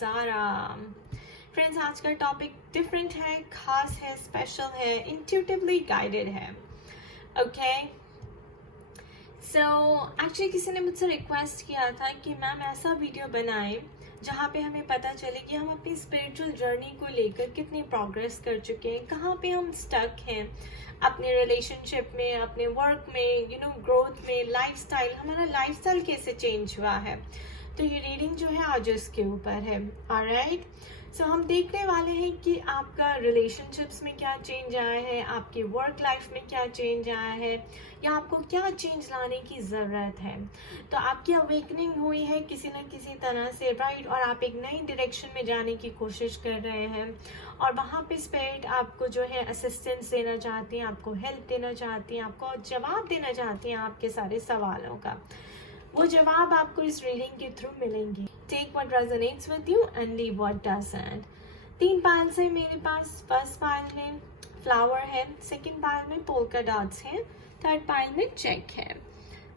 Zaara. Friends, आज का topic different है, खास है, स्पेशल है, इंट्यूटिवली गाइडेड है। ओके, सो एक्चुअली किसी ने मुझसे रिक्वेस्ट किया था कि मैम ऐसा वीडियो बनाएं जहाँ पे हमें पता चले कि हम अपनी स्पिरिचुअल जर्नी को लेकर कितनी प्रोग्रेस कर चुके हैं, कहाँ पे हम स्टक हैं अपने रिलेशनशिप में, अपने वर्क में, ग्रोथ में, लाइफस्टाइल, हमारा लाइफस्टाइल कैसे चेंज हुआ है। तो ये रीडिंग जो है आज उसके ऊपर है। ऑलराइट, सो हम देखने वाले हैं कि आपका रिलेशनशिप्स में क्या चेंज आया है, आपकी वर्क लाइफ में क्या चेंज आया है, या आपको क्या चेंज लाने की ज़रूरत है। तो आपकी अवेकनिंग हुई है किसी न किसी तरह से, राइट, और आप एक नई डायरेक्शन में जाने की कोशिश कर रहे हैं और वहाँ पे स्पिरिट आपको जो है असिस्टेंस देना चाहती हैं, आपको हेल्प देना चाहती हैं, आपको जवाब देना चाहती हैं आपके सारे सवालों का। वो जवाब आपको इस रीडिंग के थ्रू मिलेंगे। Take what resonates with you and leave what doesn't. 3 piles है मेरे पास। फर्स्ट पाइल में फ्लावर है, सेकंड पाइल में पोल्का डॉट्स है, थर्ड पाइल में चेक है।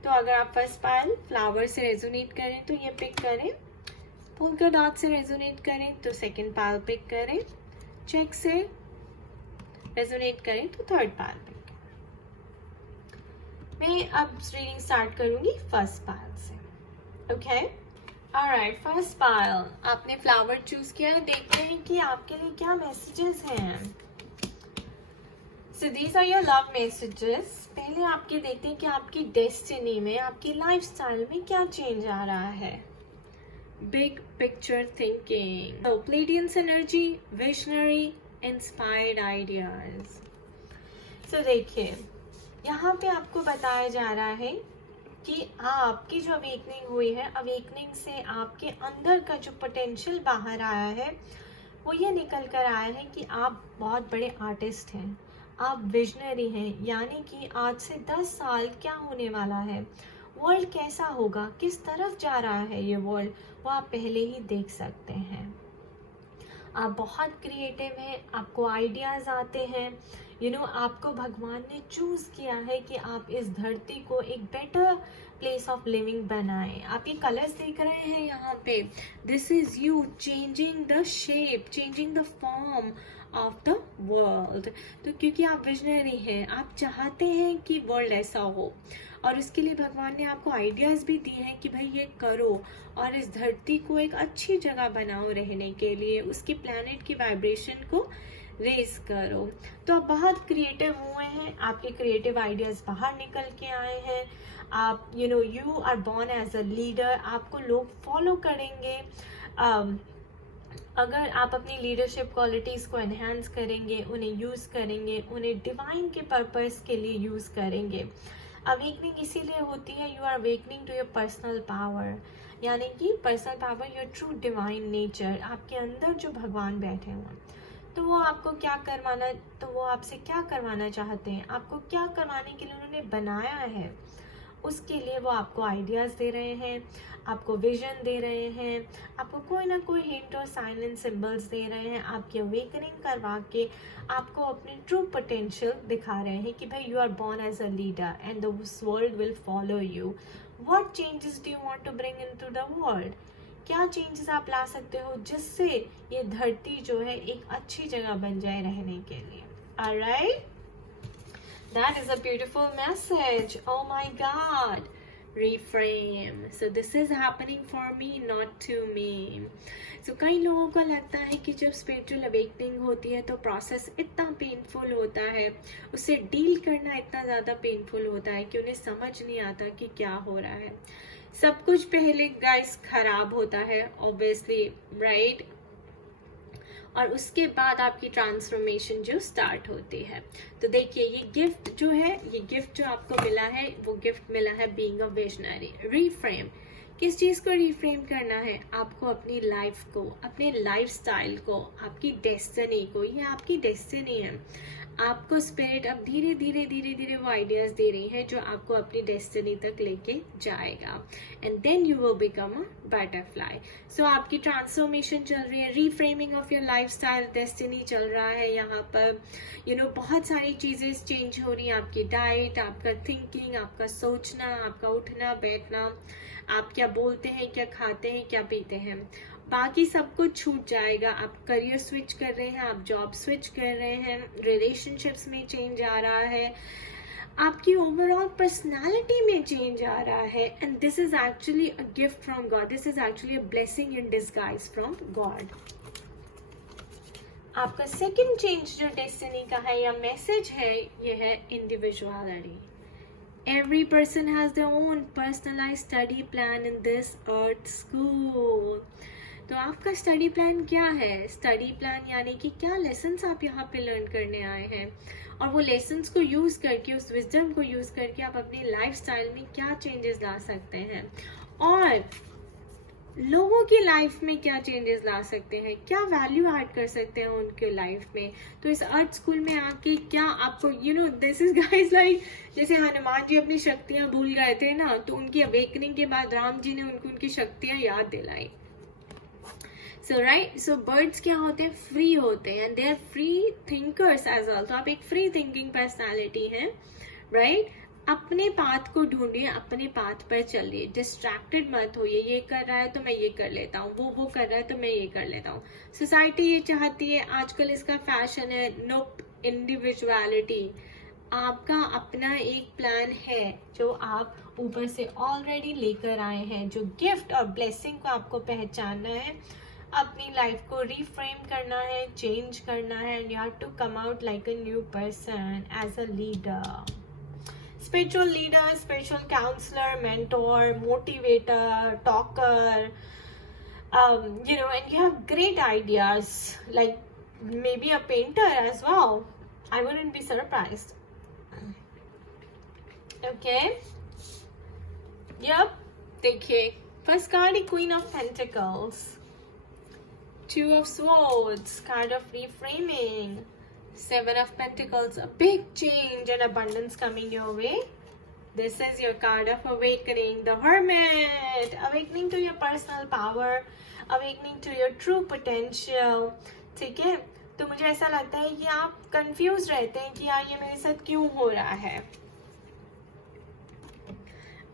तो अगर आप फर्स्ट पाइल फ्लावर से रेजोनेट करें तो ये पिक करें, पोल्का डॉट से रेजोनेट करें तो सेकंड पाइल पिक करें, चेक से रेजोनेट करें तो थर्ड पाइल पिक। मैं अब रीडिंग स्टार्ट करूंगी फर्स्ट पाइल से। ओके, ऑलराइट, फर्स्ट पाइल आपने फ्लावर चूज किया है। देखते हैं कि आपके लिए क्या मैसेजेस हैं। So these are your love messages. पहले आपके देखते हैं कि आपकी डेस्टिनी में, आपकी लाइफस्टाइल में क्या चेंज आ रहा है। Big picture thinking, Pleiadians energy, visionary, inspired ideas. So देखिए, यहाँ पे आपको बताया जा रहा है कि आपकी जो अवेकनिंग हुई है, अवेकनिंग से आपके अंदर का जो पोटेंशियल बाहर आया है वो ये निकल कर आया है कि आप बहुत बड़े आर्टिस्ट हैं, आप विजनरी हैं। यानी कि आज से 10 साल क्या होने वाला है, वर्ल्ड कैसा होगा, किस तरफ जा रहा है ये वर्ल्ड, वो आप पहले ही देख सकते हैं। आप बहुत क्रिएटिव हैं, आपको आइडियाज़ आते हैं। आपको भगवान ने चूज़ किया है कि आप इस धरती को एक बेटर प्लेस ऑफ लिविंग बनाएं। आप ये कलर्स देख रहे हैं यहाँ पे, this is you changing the shape, changing the form of the world. तो क्योंकि आप विजनरी हैं, आप चाहते हैं कि वर्ल्ड ऐसा हो, और उसके लिए भगवान ने आपको आइडियाज़ भी दिए हैं कि भाई ये करो और इस धरती को एक अच्छी जगह बनाओ रहने के लिए, उसकी प्लैनेट की वाइब्रेशन को रेस करो। तो आप बहुत क्रिएटिव हुए हैं, आपके क्रिएटिव आइडियाज़ बाहर निकल के आए हैं। आप you are born as a leader, आपको लोग फॉलो करेंगे। अगर आप अपनी लीडरशिप क्वालिटीज़ को एनहांस करेंगे, उन्हें यूज़ करेंगे, उन्हें डिवाइन के पर्पस के लिए यूज़ करेंगे। अवेकनिंग इसीलिए होती है, you are awakening to your personal power, यानी कि personal power, your true divine nature, आपके अंदर जो भगवान बैठे हुए हैं। तो वो आपको क्या करवाना, तो वो आपसे क्या करवाना चाहते हैं, आपको क्या करवाने के लिए उन्होंने बनाया है, उसके लिए वो आपको आइडियाज़ दे रहे हैं, आपको विजन दे रहे हैं, आपको कोई ना कोई हिंट और साइन एंड सिंबल्स दे रहे हैं, आपकी अवेकनिंग करवा के आपको अपने ट्रू पोटेंशियल दिखा रहे हैं कि भाई you are born as a leader and this world will follow you. What changes do you want to bring into the world? क्या चेंजेस आप ला सकते हो जिससे ये धरती जो है एक अच्छी जगह बन जाए रहने के लिए। Alright, that is a beautiful message. Oh my God. Reframe. So this is happening for me, not to me. So कई लोगों को लगता है कि जब स्पिरिचुअल अवेकनिंग होती है तो प्रोसेस इतना पेनफुल होता है, उससे डील करना इतना ज़्यादा पेनफुल होता है कि उन्हें समझ नहीं आता कि क्या हो रहा है। सब कुछ पहले गाइस खराब होता है, ऑब्वियसली, राइट, और उसके बाद आपकी ट्रांसफॉर्मेशन जो स्टार्ट होती है। तो देखिए, ये गिफ्ट जो है, ये गिफ्ट जो आपको मिला है, वो गिफ्ट मिला है बीइंग अ विजनरी। रीफ्रेम, किस चीज़ को रिफ्रेम करना है? आपको अपनी लाइफ को, अपने लाइफस्टाइल को, आपकी डेस्टिनी को, ये आपकी डेस्टिनी है। आपको स्पिरिट अब धीरे धीरे धीरे धीरे वो आइडियाज़ दे रही है जो आपको अपनी डेस्टिनी तक लेके जाएगा, and then you will become a butterfly. So आपकी ट्रांसफॉर्मेशन चल रही है, reframing of your lifestyle, destiny चल रहा है यहाँ पर। बहुत सारी चीज़ें चेंज हो रही हैं, आपकी डाइट, आपका थिंकिंग, आपका सोचना, आपका उठना बैठना, आप क्या बोलते हैं, क्या खाते हैं, क्या पीते हैं, बाकी सब कुछ छूट जाएगा। आप करियर स्विच कर रहे हैं, आप जॉब स्विच कर रहे हैं, रिलेशनशिप्स में चेंज आ रहा है, आपकी ओवरऑल पर्सनालिटी में चेंज आ रहा है, and this is actually a gift from God, this is actually a blessing in disguise from God. आपका सेकंड चेंज जो डेस्टिनी का है या मैसेज है, ये है individuality. Every person has their own personalized study plan in this earth school. तो आपका स्टडी प्लान क्या है? स्टडी प्लान यानी कि क्या लेसन्स आप यहाँ पे लर्न करने आए हैं, और वो लेसन्स को यूज़ करके, उस विजडम को यूज़ करके आप अपनी लाइफस्टाइल में क्या चेंजेस ला सकते हैं, और लोगों की लाइफ में क्या चेंजेस ला सकते हैं, क्या वैल्यू ऐड कर सकते हैं उनके लाइफ में। तो इस अर्थ स्कूल में आके क्या आपको दिस इज गाइस लाइक, जैसे हनुमान जी अपनी शक्तियां भूल गए थे ना, तो उनकी अवेकनिंग के बाद राम जी ने उनको उनकी शक्तियां याद दिलाई। सो बर्ड्स क्या होते हैं? फ्री होते हैं, and they are free thinkers as well. तो आप एक फ्री थिंकिंग पर्सनैलिटी हैं, राइट? अपने पाथ को ढूंढिए, अपने पाथ पर चलिए, डिस्ट्रैक्टेड मत होइए। ये कर रहा है तो मैं ये कर लेता हूँ, वो कर रहा है तो मैं ये कर लेता हूँ। सोसाइटी ये चाहती है, आजकल इसका फैशन है, नो इंडिविजुअलिटी। आपका अपना एक प्लान है जो आप ऊपर से ऑलरेडी लेकर आए हैं, जो गिफ्ट और ब्लेसिंग को आपको पहचानना है, अपनी लाइफ को रिफ्रेम करना है, चेंज करना है, and you have to come out like a new person as a leader. Spiritual leader, spiritual counselor, mentor, motivator, talker, and you have great ideas, like maybe a painter as well. I wouldn't be surprised. Okay. Yep. देखिए, first card is Queen of Pentacles, Two of Swords, card of reframing, Seven of Pentacles, a big change and abundance coming your way. This is your card of awakening, the Hermit, awakening to your personal power, awakening to your true potential. ठीक है? तो मुझे ऐसा लगता है कि आप confuse रहते हैं कि यार ये मेरे साथ क्यों हो रहा है।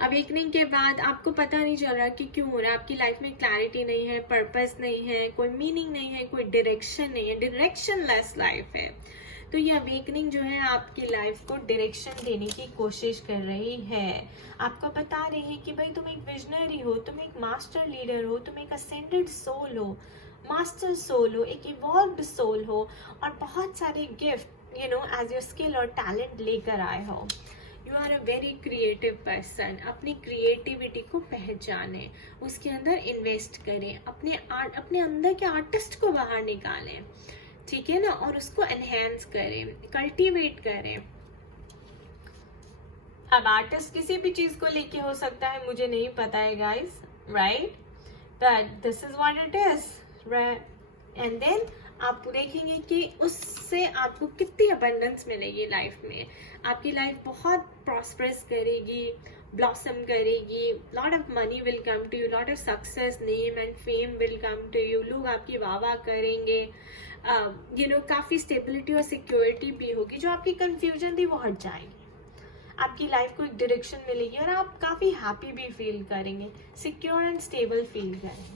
अवेकनिंग के बाद आपको पता नहीं चल रहा कि क्यों हो रहा है, आपकी लाइफ में क्लैरिटी नहीं है, पर्पस नहीं है, कोई मीनिंग नहीं है, कोई डायरेक्शन नहीं है, डायरेक्शनलेस लाइफ है। तो ये अवेकनिंग जो है आपकी लाइफ को डायरेक्शन देने की कोशिश कर रही है, आपको बता रही है कि भाई तुम एक विजनरी हो, तुम एक मास्टर लीडर हो, तुम एक असेंडेड सोल हो, मास्टर सोल हो, एक इवॉल्व्ड सोल हो, और बहुत सारे गिफ्ट एज योर स्किल और टैलेंट लेकर आए हो। You are a very creative person. अपनी क्रिएटिविटी को पहचानें, उसके अंदर इन्वेस्ट करें, अपने अंदर के आर्टिस्ट को बाहर निकालें, ठीक है ना, और उसको एनहेंस करें, कल्टीवेट करें। अब आर्टिस्ट किसी भी चीज को लेके हो सकता है, मुझे नहीं पता है guys, right, but this is what it is, and then आप देखेंगे कि उससे आपको कितनी अबंडेंस मिलेगी लाइफ में। आपकी लाइफ बहुत प्रॉस्परस करेगी, ब्लॉसम करेगी, lot of money will come to you, lot of success, name and fame will come to you, लोग आपकी वाह करेंगे, काफ़ी स्टेबिलिटी और सिक्योरिटी भी होगी, जो आपकी कंफ्यूजन थी वो हट जाएगी, आपकी लाइफ को एक डायरेक्शन मिलेगी, और आप काफ़ी हैप्पी भी फील करेंगे, सिक्योर एंड स्टेबल फील करेंगे।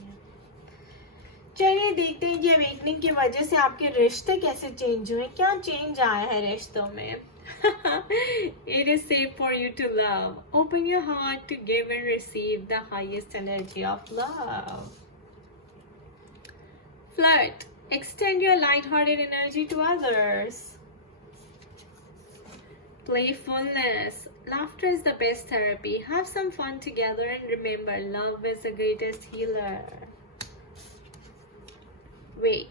चलिए देखते हैं कि अवेकनिंग की वजह से आपके रिश्ते कैसे चेंज हुए, क्या चेंज आया है रिश्तों में। It is safe for you to love. Open your heart to give and receive the highest energy of love. Flirt. Extend your light-hearted energy to others. Playfulness. Laughter is the best therapy. Have some fun together and remember, love is the greatest healer. Wait.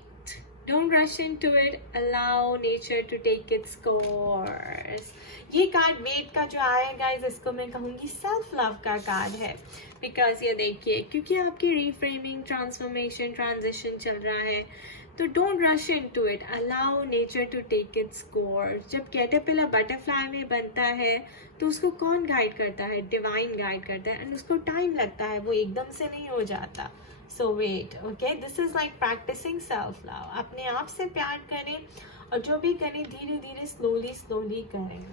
Don't rush into it. Allow nature to take its course. ये card wait का जो आया guys, इसको मैं कहूँगी self love का card है, because ये देखिए, क्योंकि आपकी रिफ्रेमिंग, ट्रांसफॉर्मेशन, ट्रांजिशन चल रहा है, तो don't rush into it, allow nature to take its course. जब कैटरपिलर बटरफ्लाई में बनता है तो उसको कौन गाइड करता है? डिवाइन गाइड करता है, एंड उसको टाइम लगता है, वो एकदम से नहीं हो जाता। So wait, okay, this is like practising self love. अपने आप से प्यार करें, और जो भी करें धीरे धीरे स्लोली करें।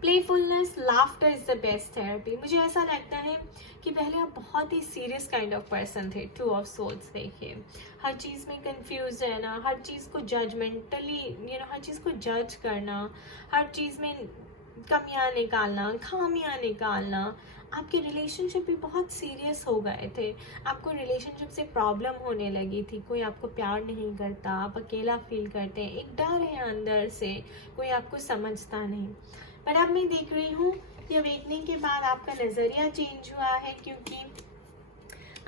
Playfulness, laughter is the best therapy. मुझे ऐसा लगता है कि पहले आप बहुत ही सीरियस काइंड ऑफ पर्सन थे, टू ऑफ सोल्स। देखिए, हर चीज़ में कंफ्यूज रहना, हर चीज़ को जजमेंटली हर चीज़ को जज करना, हर चीज़ में कमियां निकालना, खामियां निकालना। आपके रिलेशनशिप भी बहुत सीरियस हो गए थे, आपको रिलेशनशिप से प्रॉब्लम होने लगी थी, कोई आपको प्यार नहीं करता, आप अकेला फील करते हैं, एक डर है अंदर से, कोई आपको समझता नहीं। पर अब मैं देख रही हूँ कि अवेकनिंग के बाद आपका नज़रिया चेंज हुआ है, क्योंकि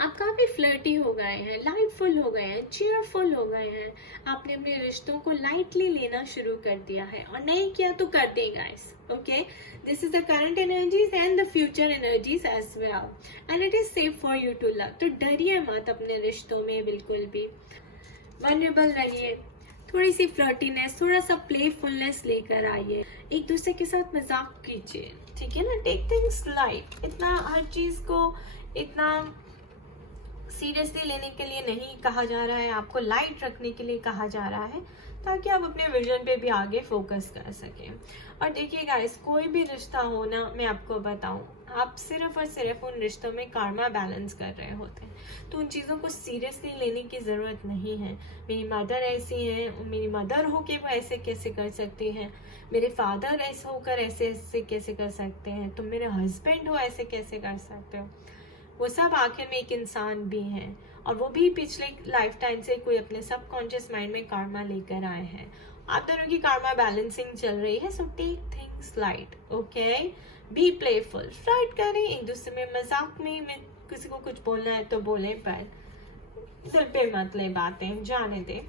आप काफ़ी फ्लर्टी हो गए हैं, लाइटफुल हो गए हैं, चीयरफुल हो गए हैं। आपने अपने रिश्तों को लाइटली लेना शुरू कर दिया है, और नहीं किया तो कर दें guys. Okay, this is the current energies and the future energies as well, and it is safe for you to love. तो डरिए मत अपने रिश्तों में, बिल्कुल भी वनरेबल रहिए, थोड़ी सी फ्लर्टीनेस, थोड़ा सा प्लेफुलनेस लेकर आइए, एक दूसरे के साथ मजाक कीजिए, ठीक है ना। टेक थिंग्स लाइट, इतना हर चीज को इतना सीरियसली लेने के लिए नहीं कहा जा रहा है, आपको लाइट रखने के लिए कहा जा रहा है, ताकि आप अपने विजन पे भी आगे फोकस कर सकें। और देखिए गाइस, कोई भी रिश्ता हो ना, मैं आपको बताऊं, आप सिर्फ और सिर्फ उन रिश्तों में कार्मा बैलेंस कर रहे होते हैं, तो उन चीज़ों को सीरियसली लेने की ज़रूरत नहीं है। मेरी मदर ऐसी हैं, मेरी मदर हो के वो ऐसे कैसे कर सकती हैं, मेरे फादर ऐसे होकर ऐसे ऐसे कैसे कर सकते हैं, तुम मेरे हस्बैंड हो ऐसे कैसे कर सकते हो। वो सब आखिर में एक इंसान भी हैं, और वो भी पिछले लाइफ टाइम से कोई अपने सबकॉन्शियस माइंड में कार्मा लेकर आए हैं। आप दोनों की कार्मा बैलेंसिंग चल रही है, so take things light, okay, be playful, flirt करें एक दूसरे में, मजाक में किसी को कुछ बोलना है तो बोले, पर दिल पे मत ले बातें, जाने दे।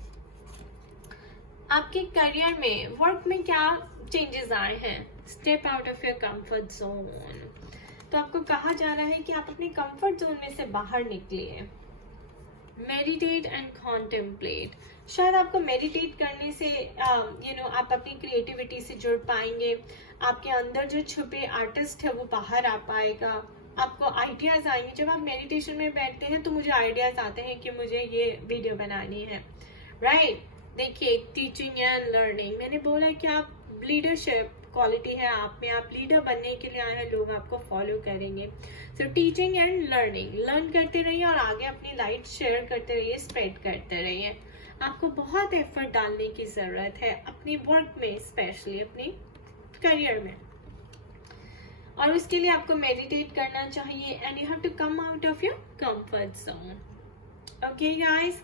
आपके करियर में, वर्क में क्या चेंजेस आए हैं? Step out of your comfort zone. तो आपको कहा जा रहा है कि आप अपने कंफर्ट जोन में से बाहर निकलिए। Meditate and contemplate. शायद आपको मेडिटेट करने से आप अपनी क्रिएटिविटी से जुड़ पाएंगे, आपके अंदर जो छुपे आर्टिस्ट है वो बाहर आ पाएगा, आपको आइडियाज आएंगे। जब आप मेडिटेशन में बैठते हैं तो मुझे आइडियाज आते हैं कि मुझे ये वीडियो बनानी है, राइट। देखिए, टीचिंग एंड लर्निंग, मैंने बोला कि आप लीडरशिप क्वालिटी है आप में, आप लीडर बनने के लिए आए हैं, लोग आपको फॉलो करेंगे। So teaching and learning, learn करते रहिए और आगे अपनी लाइट शेयर करते रहिए, स्प्रेड करते रहिए। आपको बहुत एफर्ट डालने की जरूरत है अपनी वर्क में, स्पेशली अपनी करियर में, और उसके लिए आपको मेडिटेट करना चाहिए, and you have to come out of your comfort zone. Okay guys,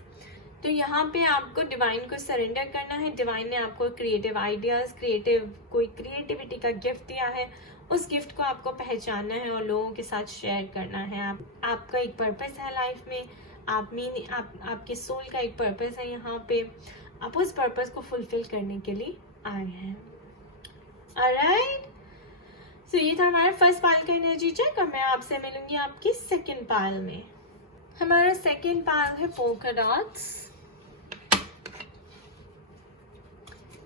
तो यहाँ पे आपको डिवाइन को सरेंडर करना है। डिवाइन ने आपको क्रिएटिव आइडियाज, कोई क्रिएटिविटी का गिफ्ट दिया है, उस गिफ्ट को आपको पहचानना है और लोगों के साथ शेयर करना है। आपका एक पर्पस है लाइफ में, आपके सोल का एक पर्पस है यहाँ पे, आप उस पर्पस को फुलफिल करने के लिए आए हैं। ऑलराइट, सो ये था हमारा फर्स्ट पाइल का एनर्जी चेक, और मैं आपसे मिलूंगी आपकी सेकेंड पाइल में। हमारा सेकेंड पाइल है पोल्का डॉट्स।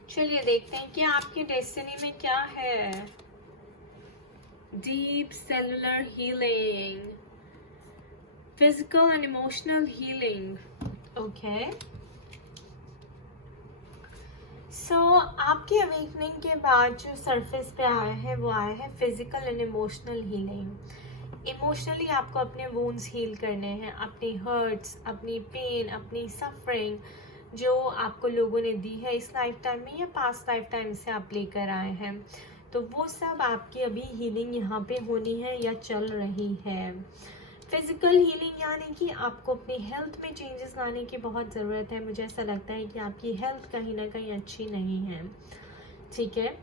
चलिए देखते हैं कि आपकी डेस्टिनी में क्या है। Deep cellular healing, physical and emotional healing, okay. So आपकी अवेकनिंग के बाद जो सरफेस पे आया है वो आया है physical and emotional healing. Emotionally आपको अपने वुंड्स हील करने हैं, अपनी हर्ट्स, अपनी पेन, अपनी सफरिंग जो आपको लोगों ने दी है इस लाइफ टाइम में या पास्ट लाइफ टाइम से आप लेकर आए हैं, तो वो सब आपकी अभी हीलिंग यहाँ पे होनी है या चल रही है। फिजिकल हीलिंग यानी कि आपको अपनी हेल्थ में चेंजेस लाने की बहुत ज़रूरत है। मुझे ऐसा लगता है कि आपकी हेल्थ कहीं ना कहीं अच्छी नहीं है, ठीक है।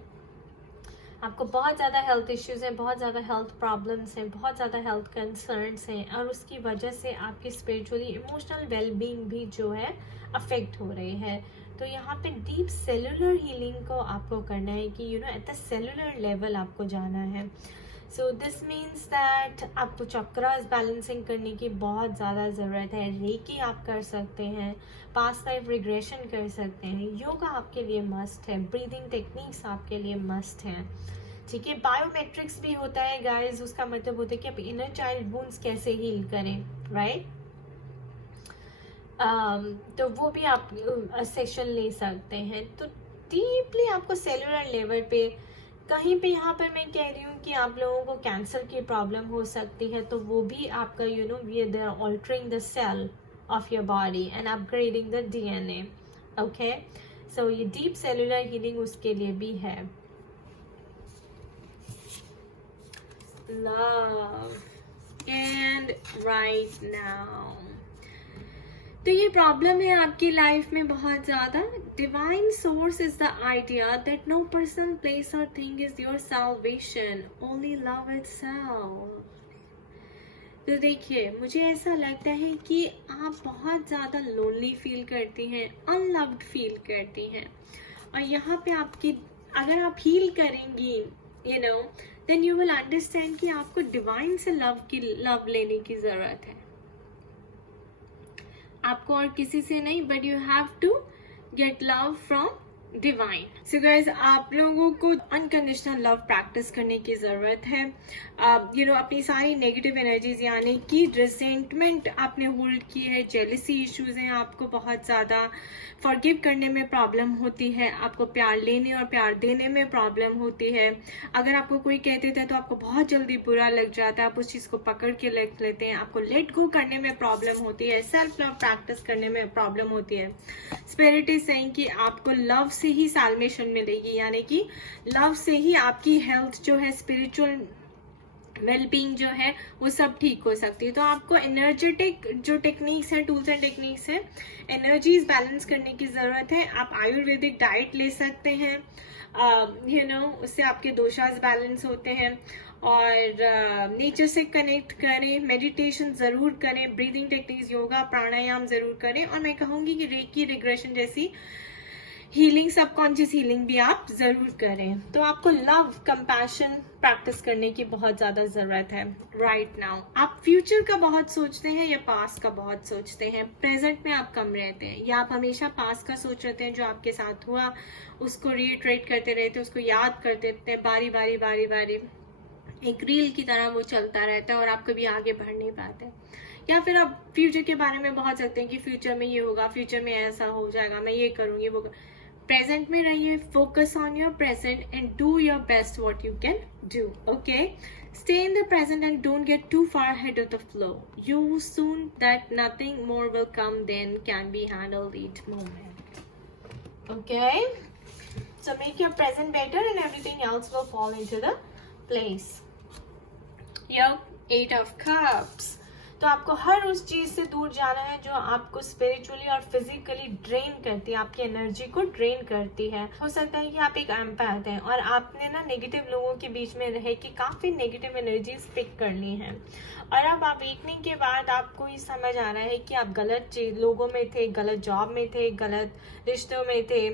आपको बहुत ज़्यादा हेल्थ इश्यूज़ हैं, बहुत ज़्यादा हेल्थ प्रॉब्लम्स हैं, बहुत ज़्यादा हेल्थ कंसर्न्स हैं, और उसकी वजह से आपकी स्पिरिचुअली इमोशनल वेलबींग भी जो है अफेक्ट हो रही है। तो यहाँ पे डीप सेलुलर हीलिंग को आपको करना है कि एट द सेलुलर लेवल आपको जाना है। सो दिस मीन्स दैट आपको चक्रास बैलेंसिंग करने की बहुत ज़्यादा ज़रूरत है। रेकी आप कर सकते हैं, पास्ट लाइफ रिग्रेशन कर सकते हैं, योगा आपके लिए मस्ट है, ब्रीदिंग टेक्निक्स आपके लिए मस्ट हैं, ठीक है। बायोमेट्रिक्स भी होता है गाइस, उसका मतलब होता है कि आप इनर चाइल्ड वुंड्स कैसे हील करें, राइट। तो वो भी आप सेशन ले सकते हैं। तो डीपली आपको सेलुलर लेवल पे कहीं पे यहाँ पर मैं कह रही हूँ कि आप लोगों को कैंसर की प्रॉब्लम हो सकती है, तो वो भी आपका they are altering the cell of your body and upgrading the DNA. Okay, so ये डीप सेलुलर हीलिंग उसके लिए भी है. लव एंड राइट नाउ, तो ये प्रॉब्लम है आपकी लाइफ में बहुत ज़्यादा. Divine source is the idea that no person, place or thing is your salvation, only love itself. तो देखिए, मुझे ऐसा लगता है कि आप बहुत ज़्यादा लोनली फील करती हैं, अनलव्ड फील करती हैं, और यहाँ पे आपकी अगर आप हील करेंगी देन यू विल अंडरस्टैंड कि आपको डिवाइन से लव लेने की ज़रूरत है, आपको और किसी से नहीं, but you have to get love from divine. So guys, आप लोगों को अनकंडीशनल लव प्रैक्टिस करने की ज़रूरत है. अपनी सारी नेगेटिव एनर्जीज, यानी कि रिसेंटमेंट आपने होल्ड की है, जेलसी इश्यूज हैं, आपको बहुत ज़्यादा फॉरगिव करने में प्रॉब्लम होती है, आपको प्यार लेने और प्यार देने में प्रॉब्लम होती है. अगर आपको कोई कह देता है तो आपको बहुत जल्दी बुरा लग जाता है, आप उस चीज़ को पकड़ के रख लेते हैं, आपको लेट गो करने में प्रॉब्लम होती है, सेल्फ लव प्रैक्टिस करने में प्रॉब्लम होती है. स्पिरिट इज सेइंग कि आपको लव से ही सैल्वेशन मिलेगी, यानी कि लव से ही आपकी हेल्थ जो है, स्पिरिचुअल वेलबींग जो है, वो सब ठीक हो सकती है. तो आपको एनर्जेटिक जो टेक्निक्स हैं, टूल्स एंड टेक्निक्स हैं, एनर्जीज बैलेंस करने की ज़रूरत है. आप आयुर्वेदिक डाइट ले सकते हैं, उससे आपके दोषास बैलेंस होते हैं. और नेचर से कनेक्ट करें, मेडिटेशन ज़रूर करें, ब्रीदिंग टेक्निक्स, योगा, प्राणायाम ज़रूर करें. और मैं कहूँगी कि रेकी, रिग्रेशन जैसी हीलिंग, सबकॉन्शियस हीलिंग भी आप ज़रूर करें. तो आपको लव, कंपैशन प्रैक्टिस करने की बहुत ज़्यादा ज़रूरत है राइट नाउ. आप फ्यूचर का बहुत सोचते हैं या पास्ट का बहुत सोचते हैं? प्रेजेंट में आप कम रहते हैं, या आप हमेशा पास्ट का सोच रहे हैं, जो आपके साथ हुआ उसको रीट्रेट करते रहते हैं, उसको याद करते रहते हैं, बारी बारी बारी बारी एक रील की तरह वो चलता रहता है और आप कभी आगे बढ़ नहीं पाते. या फिर आप फ्यूचर के बारे में बहुत सकते हैं कि फ्यूचर में ये होगा, फ्यूचर में ऐसा हो जाएगा, मैं ये करूँगी, वो. प्रेजेंट में रहिए, focus on your present and do your best what you can do. Okay, stay in the present and don't get too far ahead of the flow. You soon that nothing more will come then can be handled each moment. Okay, so make your present better and everything else will fall into the place. Yep, 8 of Cups. तो आपको हर उस चीज़ से दूर जाना है जो आपको spiritually और फिजिकली ड्रेन करती है, आपकी एनर्जी को ड्रेन करती है. हो सकता है कि आप एक एम्पैथ हैं और आपने ना नेगेटिव लोगों के बीच में रह के काफ़ी नेगेटिव एनर्जीज पिक करनी है, और अब अवेकनिंग के बाद आपको ये समझ आ रहा है कि आप गलत लोगों में थे, गलत जॉब में थे, गलत रिश्तों में थे.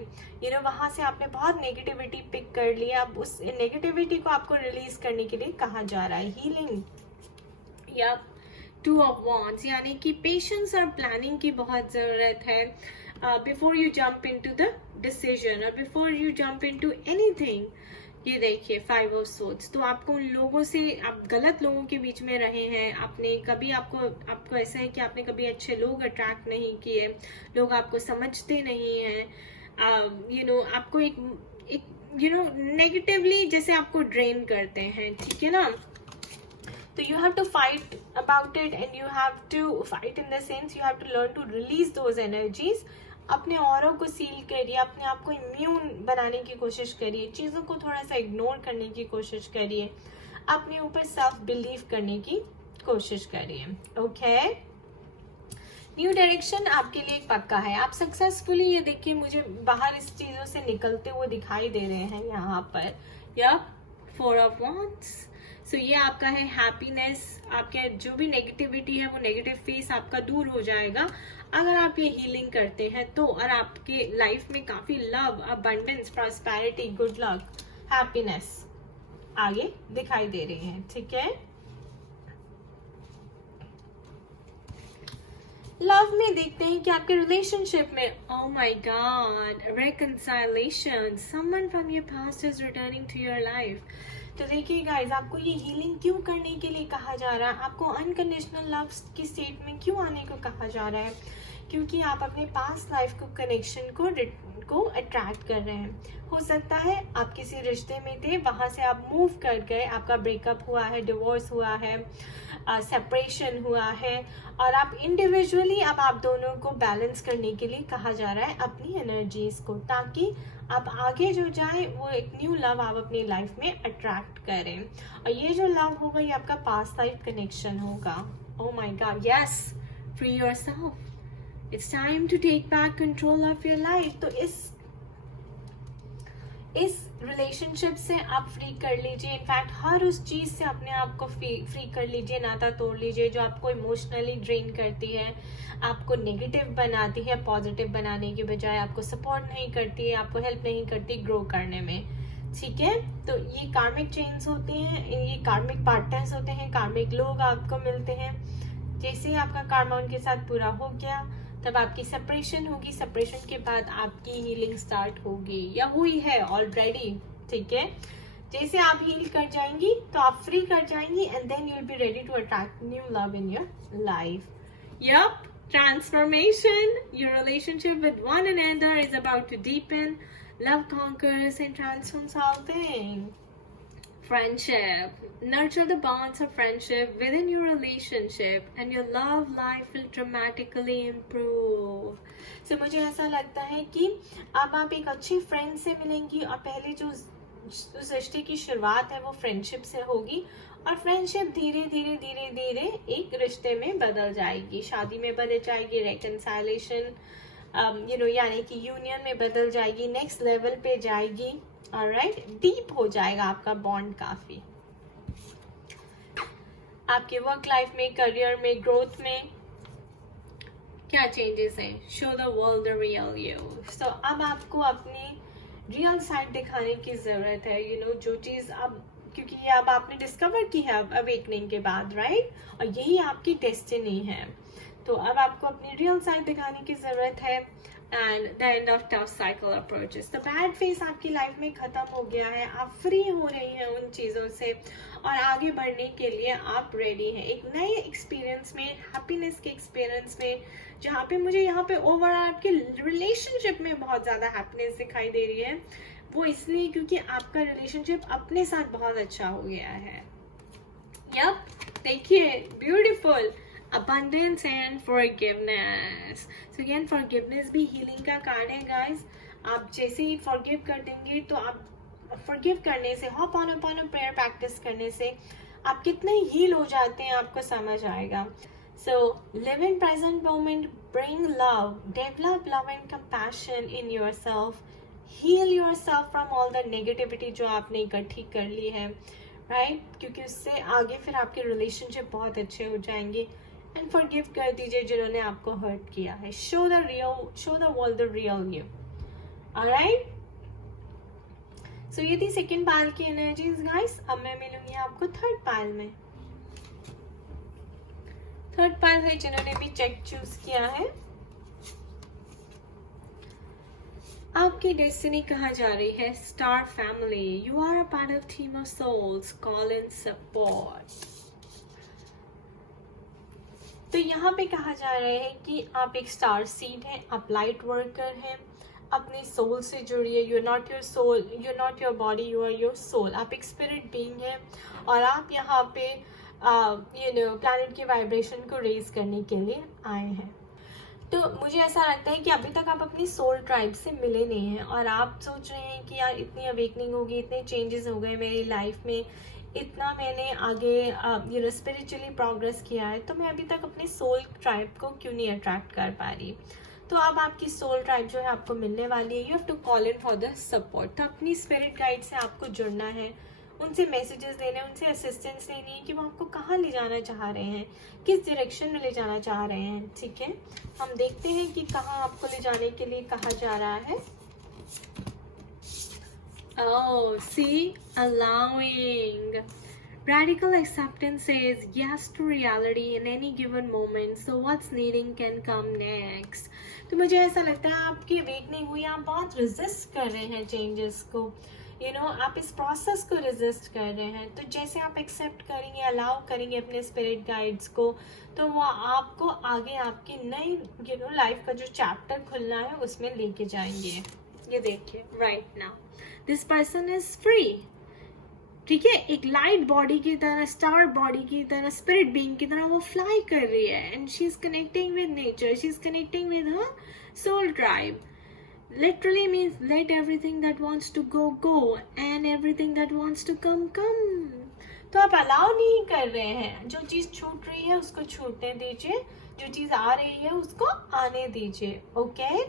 वहाँ से आपने बहुत नेगेटिविटी पिक कर लिया. अब उस नेगेटिविटी को आपको रिलीज करने के लिए कहा जा रहा है हीलिंग. या 2 of Wands, यानी कि पेशेंस और प्लानिंग की बहुत ज़रूरत है before you jump into the decision और before you jump into anything. ये देखिए 5 of Swords. तो आपको उन लोगों से, आप गलत लोगों के बीच में रहे हैं, आपने कभी आपको ऐसा है कि आपने कभी अच्छे लोग अट्रैक्ट नहीं किए, लोग आपको समझते नहीं हैं, आपको एक नेगेटिवली जैसे आपको ड्रेन करते हैं, ठीक है ना. तो you have to fight about it and you have to fight in the sense you have to learn to release those energies. अपने औरों को सील करिए, अपने आप को इम्यून बनाने की कोशिश करिए, चीज़ों को थोड़ा सा इग्नोर करने की कोशिश करिए, अपने ऊपर सेल्फ बिलीव करने की कोशिश करिए. ओके, न्यू डायरेक्शन आपके लिए एक पक्का है. आप सक्सेसफुली, ये देखिए मुझे बाहर इस चीज़ों से निकलते हुए दिखाई दे रहे हैं यहाँ पर. या 4 of Wands. सो ये आपका है हैप्पीनेस. आपके जो भी नेगेटिविटी है वो नेगेटिव फेस आपका दूर हो जाएगा अगर आप ये हीलिंग करते हैं तो, और आपके लाइफ में काफ़ी love, abundance, prosperity, good luck, happiness आगे दिखाई दे रही है. ठीक है, लव में देखते हैं कि आपके रिलेशनशिप में, oh my God, reconciliation, someone from your past is returning to your life. तो देखिए गाइज, आपको ये हीलिंग क्यों करने के लिए कहा जा रहा है, आपको अनकंडीशनल लव की स्टेट में क्यों आने को कहा जा रहा है. क्योंकि आप अपने पास्ट लाइफ को कनेक्शन को अट्रैक्ट कर रहे हैं। हो सकता है आप किसी रिश्ते में थे, वहाँ से आप मूव कर गए, आपका ब्रेकअप हुआ है, डिवोर्स हुआ है, सेपरेशन हुआ है, और आप इंडिविजुअली अब आप दोनों को बैलेंस करने के लिए कहा जा रहा है अपनी एनर्जीज को, ताकि आप आगे जो जाए वो एक न्यू लव आप अपनी लाइफ में अट्रैक्ट करें। और ये जो लव होगा ये आपका पास्ट लाइफ कनेक्शन होगा। Oh my god, yes, free yourself, it's time to take back control of your life. तो इस रिलेशनशिप से आप फ्री कर लीजिए, इनफैक्ट हर उस चीज़ से अपने आप को फ्री कर लीजिए, नाता तोड़ लीजिए जो आपको इमोशनली ड्रेन करती है, आपको नेगेटिव बनाती है, पॉजिटिव बनाने के बजाय आपको सपोर्ट नहीं करती है, आपको हेल्प नहीं करती ग्रो करने में। ठीक है, तो ये कार्मिक चेन्स होती हैं, ये कार्मिक पार्टनर्स होते हैं, कार्मिक लोग आपको मिलते हैं। जैसे आपका कार्मा उनके साथ पूरा हो गया तब आपकी सेपरेशन होगी, सेपरेशन के बाद आपकी हीलिंग स्टार्ट होगी या हुई है ऑलरेडी। ठीक है, जैसे आप हील कर जाएंगी तो आप फ्री कर जाएंगी and then you will be ready to attract new love in your life. Yup, transformation, your relationship with one another is about to deepen, love conquers and transforms all things. Friendship, nurture the bonds of friendship within your relationship and your love life will dramatically improve. So मुझे ऐसा लगता है कि अब आप एक अच्छी friend से मिलेंगी और पहले जो उस रिश्ते की शुरुआत है वो फ्रेंडशिप से होगी और फ्रेंडशिप धीरे धीरे धीरे धीरे एक रिश्ते में बदल जाएगी, शादी में बदल जाएगी, रेकनसाइलेशन यानी कि यूनियन में बदल जाएगी, नेक्स्ट लेवल पे जाएगी। ऑलराइट, डीप हो जाएगा आपका बॉन्ड काफी। आपके वर्क लाइफ में, करियर में, ग्रोथ में क्या चेंजेस हैं? Show the world the real you. So अब आपको अपनी रियल साइड दिखाने की जरूरत है। जो चीज अब, क्योंकि ये अब आपने डिस्कवर की है अब अवेकनिंग के बाद, राइट, और यही आपकी डेस्टिनी है। तो अब आपको अपनी रियल साइड दिखाने की जरूरत है। And the end of tough cycle approaches, तो बैड फेस आपकी लाइफ में खत्म हो गया है, आप फ्री हो रही हैं उन चीज़ों से और आगे बढ़ने के लिए आप रेडी हैं एक नए एक्सपीरियंस में, हैप्पीनेस के एक्सपीरियंस में, जहाँ पे मुझे यहाँ पे ओवरऑल आपके रिलेशनशिप में बहुत ज़्यादा हैप्पीनेस दिखाई दे रही है। वो इसलिए क्योंकि आपका रिलेशनशिप अपने साथ बहुत अच्छा हो गया है। यप, देखिए, beautiful, abundance and forgiveness. So again, forgiveness भी healing का कार्ड है guys। आप जैसे ही forgive कर देंगे तो आप forgive करने से, hop on prayer practice करने से आप कितने heal हो जाते हैं आपको समझ आएगा। So live in present moment, bring love, develop love and compassion in yourself, heal yourself from all the negativity जो आपने इकट्ठी कर ली है, right? क्योंकि उससे आगे फिर आपके relationship बहुत अच्छे हो जाएंगे। एंड फॉरगिव कर दीजिए जिन्होंने आपको हर्ट किया है। Show the world the real you. Alright, so ये थी सेकंड पाइल की एनर्जीज गाइस। अब मैं मिलूंगी आपको थर्ड पाइल में। थर्ड पाइल है जिन्होंने भी चेक चूज किया है। आपकी डेस्टिनी कहा जा रही है star family, you are a part of team of souls, call in support. तो यहाँ पे कहा जा रहा है कि आप एक स्टार सीड हैं, आप लाइट वर्कर हैं, अपने सोल से जुड़िए। You are not your soul, you are not your body, you are your soul. आप एक स्पिरिट बीइंग हैं और आप यहाँ पे प्लैनेट की वाइब्रेशन को रेज करने के लिए आए हैं। तो मुझे ऐसा लगता है कि अभी तक आप अपनी सोल ट्राइब से मिले नहीं हैं और आप सोच रहे हैं कि यार इतनी अवेकनिंग होगी, इतने चेंजेस हो गए मेरी लाइफ में, इतना मैंने आगे स्पिरिचुअली प्रोग्रेस किया है, तो मैं अभी तक अपने सोल ट्राइब को क्यों नहीं अट्रैक्ट कर पा रही। तो अब आपकी सोल ट्राइब जो है आपको मिलने वाली है। You have to call in for the support. तो अपनी स्पिरिट गाइड से आपको जुड़ना है, उनसे मैसेजेस लेने, उनसे असिस्टेंस लेनी है कि वो आपको कहाँ ले जाना चाह रहे हैं, किस डायरेक्शन में ले जाना चाह रहे हैं। ठीक है, हम देखते हैं कि कहाँ आपको ले जाने के लिए कहा जा रहा है। Oh, see, allowing. Radical acceptance says yes to reality in any given moment. So what's needing can come next. तो मुझे ऐसा लगता है आपकी अवेकनिंग हुई, आप बहुत रेजिस्ट कर रहे हैं चेंजेस को। आप इस प्रोसेस को रेजिस्ट कर रहे हैं, तो जैसे आप एक्सेप्ट करेंगे, अलाउ करेंगे अपने स्पिरिट गाइड्स को, तो वो आपको आगे आपकी नई लाइफ का जो चैप्टर खुलना है उसमें लेके जाएंगे। ये देखिए, right now this person is free, ठीक है, एक लाइट बॉडी की तरह, स्टार बॉडी की तरह, स्पिरिट बीइंग की तरह वो फ्लाई कर रही है, and she is connecting with nature, she is connecting with her soul tribe. Literally means let everything that wants to go go and everything that wants to come come. तो आप allow नहीं कर रहे हैं, जो चीज छूट रही है उसको छूटने दीजिए, जो चीज आ रही है उसको आने दीजिए, ओके।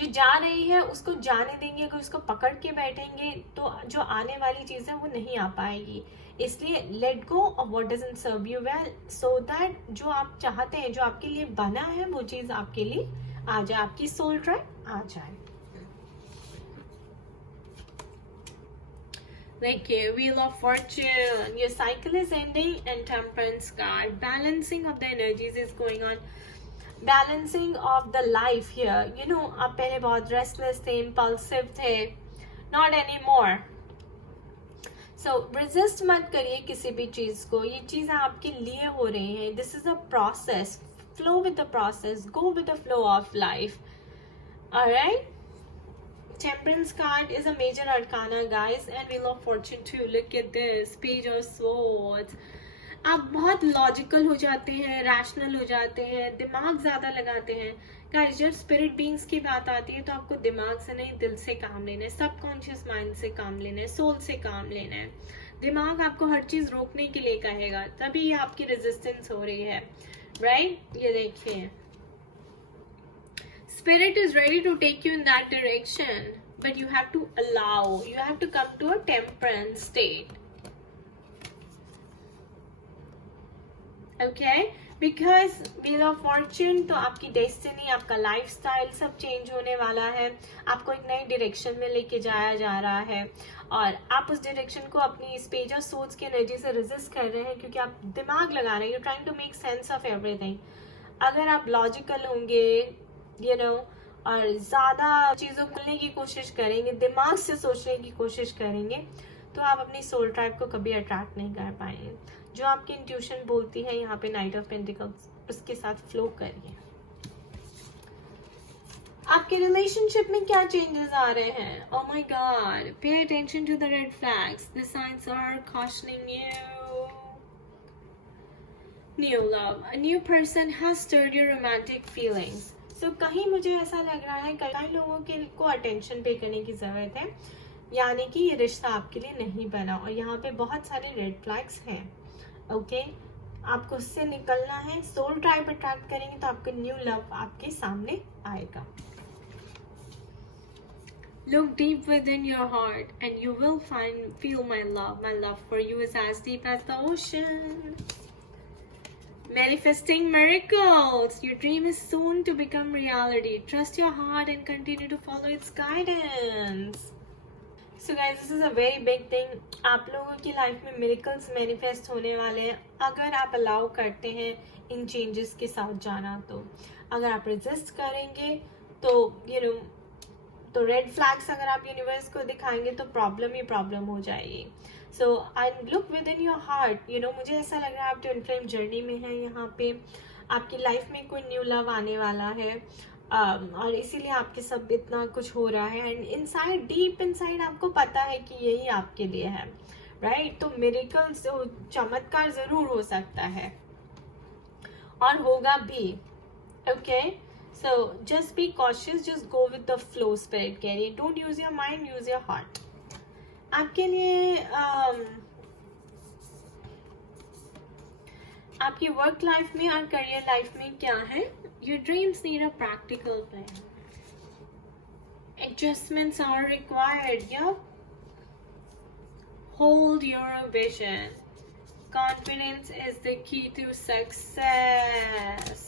जो जा रही है उसको जाने देंगे, अगर उसको पकड़ के बैठेंगे तो जो आने वाली चीज है वो नहीं आ पाएगी। इसलिए let go of what doesn't serve you well, so that जो आप चाहते हैं, जो आपके लिए बना है, वो चीज आपके लिए आ जाए, आपकी सोल ट्राइब आ जाए। देखिए, wheel of Fortune, your cycle is ending and temperance card, balancing of the energies is going on, balancing of the life here. आप पहले बहुत रेस्टलेस थे, इम्पल्सिव थे, not any more. So resist मत करिए किसी भी चीज को, ये चीजें आपके लिए हो रही हैं, this is a process, flow with the process, go with the flow of life. All right, temperance card is a major arcana, guys, and wheel of fortune too. Look at this, page of swords. आप बहुत logical हो जाते हैं, rational हो जाते हैं, दिमाग ज्यादा लगाते हैं। गाइस, जब स्पिरिट बीइंग्स की बात आती है तो आपको दिमाग से नहीं, दिल से काम लेना है, सबकॉन्शियस माइंड से काम लेना है, सोल से काम लेना है। दिमाग आपको हर चीज रोकने के लिए कहेगा, तभी आपकी रेजिस्टेंस हो रही है, राइट। ये देखिए, spirit is ready to take you in that direction, but you have to allow, you have to come to a temperance state, okay, because wheel of fortune तो आपकी डेस्टिनी, आपका लाइफस्टाइल सब change होने वाला है, आपको एक नई डायरेक्शन में लेके जाया जा रहा है, और आप उस डायरेक्शन को अपनी इस पेज ऑफ सोर्ड्स की एनर्जी से रेजिस्ट कर रहे हैं, क्योंकि आप दिमाग लगा रहे हैं, you trying to make sense of everything. अगर आप लॉजिकल होंगे, और ज़्यादा चीज़ों को लेने की कोशिश करेंगे, दिमाग से सोचने की कोशिश करेंगे, तो आप अपनी सोल ट्राइब को कभी अट्रैक्ट नहीं कर पाएंगे। जो आपकी इंट्यूशन बोलती है यहाँ पे नाइट ऑफ पेंटिकल्स, उसके साथ फ्लो करिए। आपके रिलेशनशिप में क्या चेंजेस आ रहे हैं? Oh my God, pay attention to the red flags, the signs are cautioning you. New love, a new person has stirred your romantic feelings. So कहीं मुझे ऐसा लग रहा है कई लोगों के को अटेंशन पे करने की जरूरत है, यानी कि ये रिश्ता आपके लिए नहीं बना, और यहाँ पे बहुत सारे रेड फ्लैग्स हैं, ओके। आपको उससे निकलना है, सोल ट्राइब अट्रैक्ट करेंगे तो आपका न्यू लव आपके सामने आएगा। Look deep within your heart and you will feel my love. My love for you is as deep as the ocean. Manifesting miracles. Your dream is soon to become reality. Trust your heart and continue to follow its guidance. So guys, this is a very big thing. आप लोगों की life में miracles manifest होने वाले हैं अगर आप allow करते हैं इन changes के साथ जाना। तो अगर आप resist करेंगे तो तो रेड फ्लैग्स अगर आप यूनिवर्स को दिखाएंगे तो प्रॉब्लम ही प्रॉब्लम हो जाएगी। So I look within your heart, मुझे ऐसा लग रहा है आप ट्विन फ्लेम जर्नी में हैं, यहाँ पे आपकी लाइफ में कोई न्यू लव आने वाला है, और इसीलिए आपके सब इतना कुछ हो रहा है, एंड इनसाइड, डीप इनसाइड आपको पता है कि यही आपके लिए है, राइट। तो मिरेकल्स, चमत्कार जरूर हो सकता है और होगा भी, okay. So just be cautious, just go with the flow, spirit carrier. Don't use your mind, use your heart. आपके लिए आपकी वर्क लाइफ में और करियर लाइफ में क्या है? Your dreams need a practical plan. Adjustments are required. Yeah. Hold your vision. Confidence is the key to success.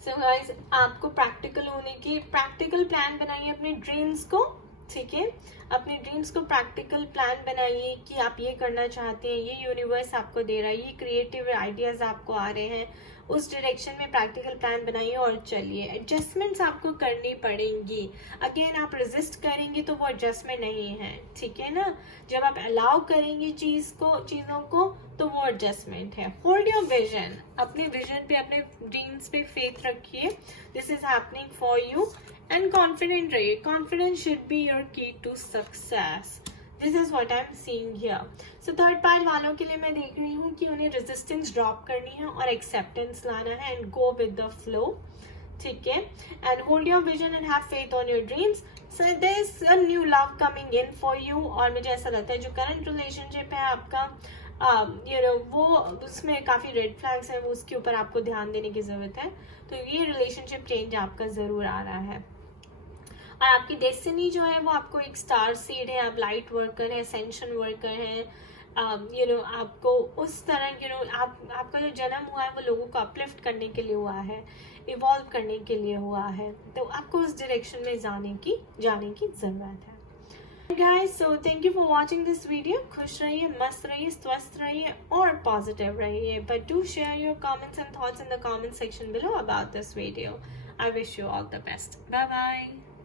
So guys, आपको practical होने की प्रैक्टिकल प्लान बनाइए अपने ड्रीम्स को, ठीक है। अपने ड्रीम्स को प्रैक्टिकल प्लान बनाइए कि आप ये करना चाहते हैं, ये यूनिवर्स आपको दे रहा है, ये क्रिएटिव आइडियाज आपको आ रहे हैं, उस डायरेक्शन में प्रैक्टिकल प्लान बनाइए और चलिए। एडजस्टमेंट्स आपको करनी पड़ेंगी। अगेन आप रेजिस्ट करेंगे तो वो एडजस्टमेंट नहीं है, ठीक है ना। जब आप अलाउ करेंगे चीज़ों को तो वो एडजस्टमेंट है। होल्ड योर विजन, अपने विजन पे, अपने ड्रीम्स पे फेथ रखिए। This is happening for you and confident रहिए। Confidence should be your key to success. This is what I am seeing here. So third pile वालों के लिए मैं देख रही हूँ कि उन्हें रेजिस्टेंस ड्रॉप करनी है और एक्सेप्टेंस लाना है and go with the flow, ठीक है। And hold your vision and have faith on your dreams. So there is a new love coming in for you. और मुझे ऐसा लगता है जो करंट रिलेशनशिप है आपका, वो उसमें काफ़ी रेड फ्लैग्स हैं, वो उसके ऊपर आपको ध्यान देने की ज़रूरत है। तो ये रिलेशनशिप चेंज आपका ज़रूर आ रहा है। और आपकी डेस्टिनी जो है वो आपको एक स्टार सीड है, आप लाइट वर्कर हैं, असेंशन वर्कर हैं, आपको उस तरह आपका जो जन्म हुआ है वो लोगों को अपलिफ्ट करने के लिए हुआ है, इवॉल्व करने के लिए हुआ है। तो आपको उस डायरेक्शन में जाने की ज़रूरत है। Guys, so thank you for watching this video. खुश रहिए, मस्त रहिए, स्वस्थ रहिए और पॉजिटिव रहिए. But do share your comments and thoughts in the comment section below about this video. I wish you all the best. Bye bye.